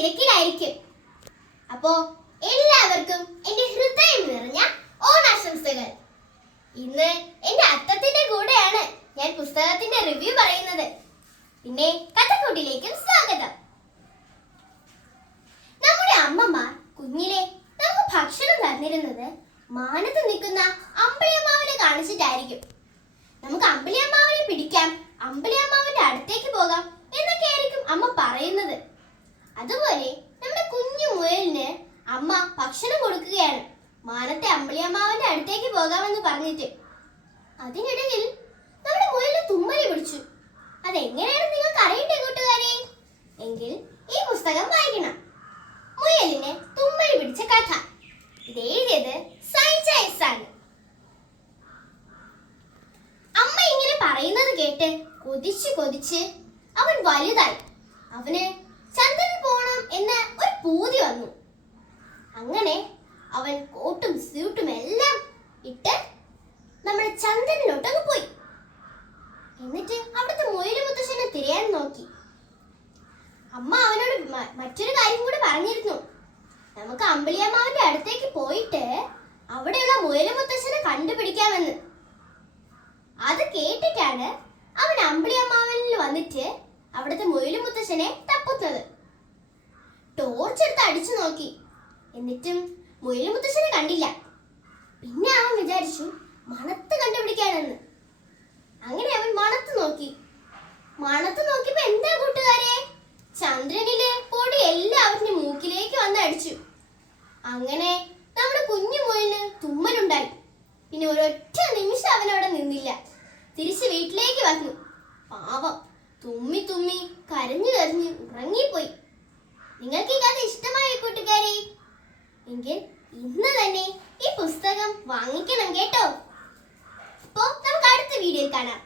തിരക്കിലായിരിക്കും. അപ്പോ എല്ലാവർക്കും എന്റെ ഹൃദയം നിറഞ്ഞ ഓണാശംസകൾ. ഇന്ന് എന്റെ അത്തത്തിന്റെ കൂടെയാണ് ഞാൻ പുസ്തകത്തിന്റെ റിവ്യൂ പറയുന്നത്. പിന്നെ കഥക്കൂട്ടിലേക്കും സ്വാഗതം. നമ്മുടെ അമ്മമാർ കുഞ്ഞിലെ നമുക്ക് ഭക്ഷണം തന്നിരുന്നത് മാനത്ത് നിൽക്കുന്ന അമ്പിളിയമ്മാവനെ കാണിച്ചിട്ടായിരിക്കും. നമുക്ക് അമ്പിളിയമ്മാവനെ പിടിക്കാം അമ്പിളിയമ്മാവന്റെ അടുത്തേക്ക് പോകാം എന്നൊക്കെ ആയിരിക്കും അമ്മ പറയുന്നത് അതുപോലെ നമ്മുടെ കുഞ്ഞു മുയലിന് അമ്മ ഭക്ഷണം കൊടുക്കുകയാണ്. മാനത്തെ അമ്പിളിയമ്മാവന്റെ അടുത്തേക്ക് പോകാമെന്ന് പറഞ്ഞിട്ട്. അതിനിടയിൽ നമ്മുടെ മുയലിന് തുമ്മലി പിടിച്ചു. അതെങ്ങനെയാണ് നിങ്ങൾക്ക് അറിയണ്ടേ കൂട്ടുകാരെ? എങ്കിൽ ഈ പുസ്തകം വായിക്കണം. മുയലിന് തുമ്മലി പിടിച്ച കഥ. ഇത് എഴുതിയത് ആണ് അമ്മ ഇങ്ങനെ പറയുന്നത് കേട്ട് കൊതിച്ച് കൊതിച്ച് അവൻ വലുതായി. അവന് ചന്ദ്രനിൽ കോട്ടും സ്യൂട്ടും എല്ലാം ഇട്ട് നമ്മുടെ ചന്ദ്രനിലോട്ടങ്ങ് പോയി. എന്നിട്ട് അവിടുത്തെ മുയൽ തിരയാൻ നോക്കി. അമ്മ അവനോട് മറ്റൊരു കാര്യം കൂടി പറഞ്ഞിരുന്നു. നമുക്ക് അമ്പിളിയമ്മാവന്റെ അടുത്തേക്ക് പോയിട്ട് അവിടെയുള്ള മുയൽ മുത്തശ്ശനെ കണ്ടുപിടിക്കാമെന്ന്. അത് കേട്ടിട്ടാണ് അവൻ അമ്പിളിയമ്മാവനിൽ വന്നിട്ട് അവിടുത്തെ മുയൽ മുത്തശ്ശനെ തപ്പുന്നത്. ടോർച്ച് എടുത്ത് അടിച്ചു നോക്കി. എന്നിട്ടും മുയൽ മുത്തശ്ശനെ കണ്ടില്ല. പിന്നെ അവൻ വിചാരിച്ചു മണത്ത് കണ്ടുപിടിക്കാനെന്ന്. അങ്ങനെ അവൻ മണത്ത് നോക്കി. മണത്ത് നോക്കിയപ്പോ എന്താ കൂട്ടുകാരെ? ചന്ദ്രനിലെ പൊടി എല്ലാം അവന്റെ മൂക്കിലേക്ക് വന്ന് അടിച്ചു. അങ്ങനെ നമ്മുടെ കുഞ്ഞു മുയലിന് തുമ്മലുണ്ടായി. പിന്നെ ഒരൊറ്റ നിമിഷം അവൻ അവിടെ നിന്നില്ല. തിരിച്ച് വീട്ടിലേക്ക് വന്നു. പാവം. തുമ്മി തുമ്മി കരഞ്ഞു കരഞ്ഞ് ഉറങ്ങിപ്പോയി നിങ്ങൾക്ക് ഈ കഥ ഇഷ്ടമായി കൂട്ടുകാരെ എങ്കിൽ ഇന്ന് തന്നെ ഈ പുസ്തകം വാങ്ങിക്കണം കേട്ടോ. അപ്പോ നമുക്ക് അടുത്ത വീഡിയോയിൽ കാണാം.